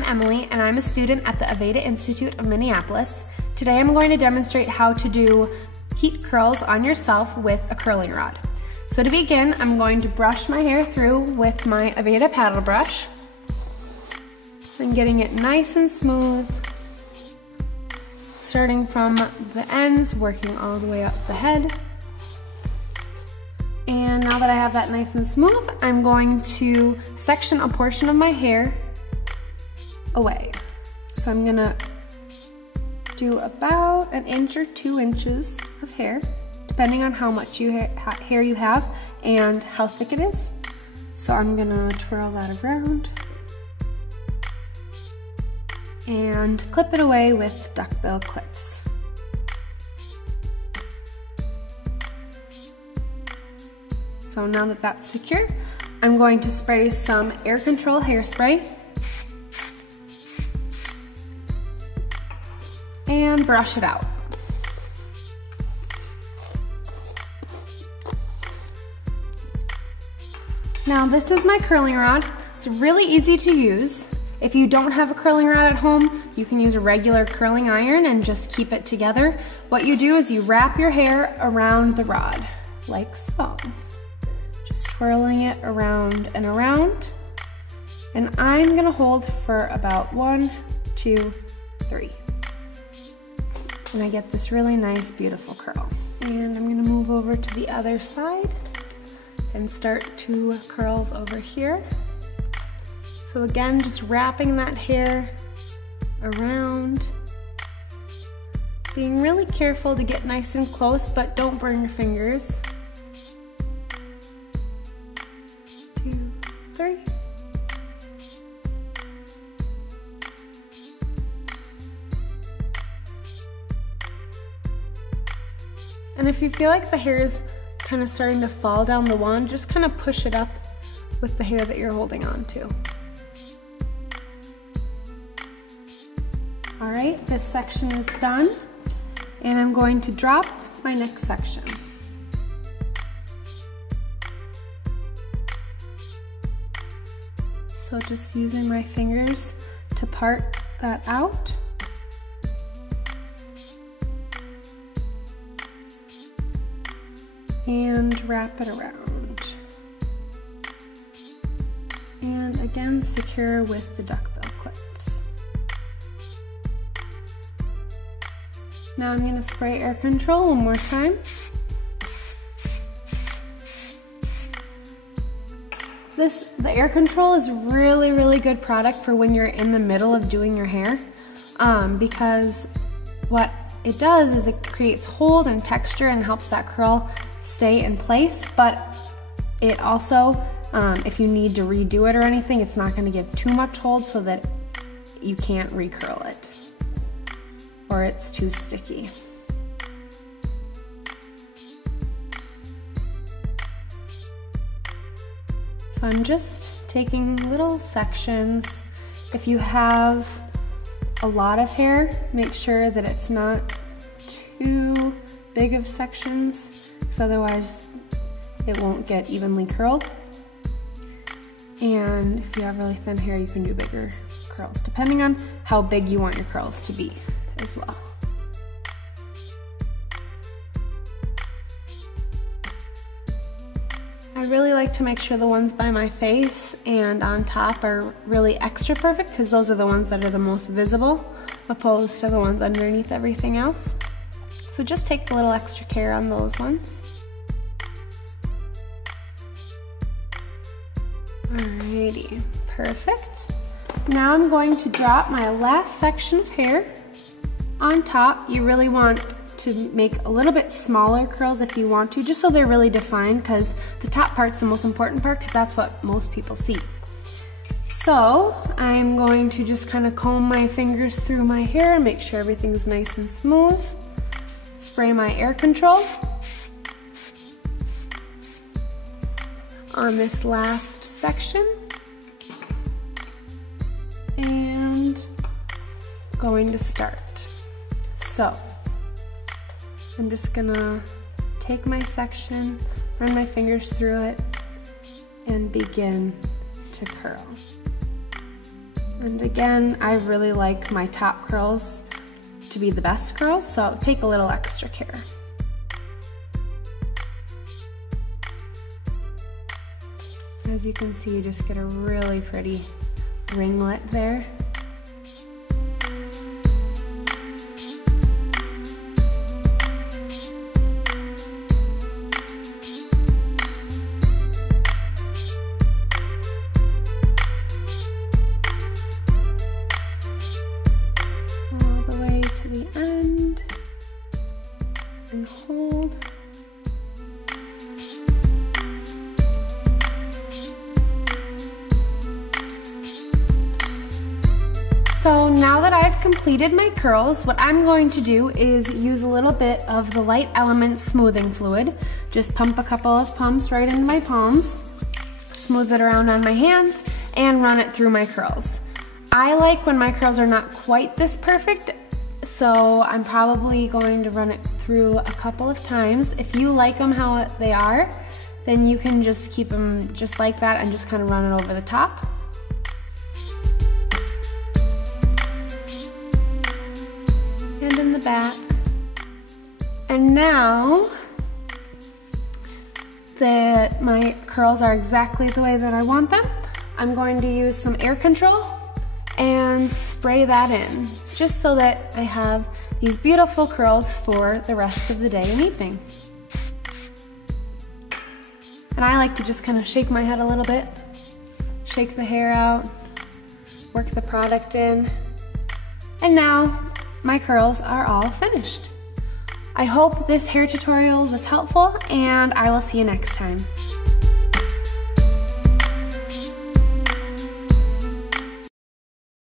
I'm Emily and I'm a student at the Aveda Institute of Minneapolis. Today I'm going to demonstrate how to do heat curls on yourself with a curling rod. So to begin, I'm going to brush my hair through with my Aveda paddle brush. I'm getting it nice and smooth, starting from the ends, working all the way up the head. And now that I have that nice and smooth, I'm going to section a portion of my hair away. So I'm gonna do about 1 inch or 2 inches of hair, depending on how much hair you have and how thick it is. So I'm gonna twirl that around and clip it away with duckbill clips. So now that that's secure, I'm going to spray some air control hairspray and brush it out. Now this is my curling rod. It's really easy to use. If you don't have a curling rod at home, you can use a regular curling iron and just keep it together. What you do is you wrap your hair around the rod, like so. Just twirling it around and around. And I'm gonna hold for about 1, 2, 3. And I get this really nice, beautiful curl. And I'm gonna move over to the other side and start 2 curls over here. So again, just wrapping that hair around. Being really careful to get nice and close, but don't burn your fingers. 2, 3. And if you feel like the hair is kind of starting to fall down the wand, just kind of push it up with the hair that you're holding on to. All right, this section is done, and I'm going to drop my next section. So just using my fingers to part that out. And wrap it around. And again, secure with the duckbill clips. Now I'm gonna spray air control one more time. The air control is really, really good product for when you're in the middle of doing your hair, because what it does is it creates hold and texture and helps that curl stay in place, but it also, if you need to redo it or anything, it's not gonna give too much hold so that you can't recurl it or it's too sticky. So I'm just taking little sections. If you have a lot of hair, make sure that it's not too big of sections, because otherwise it won't get evenly curled. And if you have really thin hair, you can do bigger curls, depending on how big you want your curls to be as well. I really like to make sure the ones by my face and on top are really extra perfect, because those are the ones that are the most visible, opposed to the ones underneath everything else. So just take a little extra care on those ones. Alrighty, perfect. Now I'm going to drop my last section of hair on top. You really want to make a little bit smaller curls if you want to, just so they're really defined, because the top part's the most important part, because that's what most people see. So I'm going to just kind of comb my fingers through my hair and make sure everything's nice and smooth. Spray my air control on this last section, and going to start. So I'm just gonna take my section, run my fingers through it, and begin to curl. And again, I really like my top curls to be the best curls, so take a little extra care. As you can see, you just get a really pretty ringlet there. All the way to the end and hold. So now that I've completed my curls, what I'm going to do is use a little bit of the Light Elements smoothing fluid. Just pump a couple of pumps right into my palms, smooth it around on my hands, and run it through my curls. I like when my curls are not quite this perfect, so I'm probably going to run it through a couple of times. If you like them how they are, then you can just keep them just like that and just kind of run it over the top. And in the back. And now that my curls are exactly the way that I want them, I'm going to use some air control and spray that in, just so that I have these beautiful curls for the rest of the day and evening. And I like to just kind of shake my head a little bit, shake the hair out, work the product in, and now my curls are all finished. I hope this hair tutorial was helpful, and I will see you next time.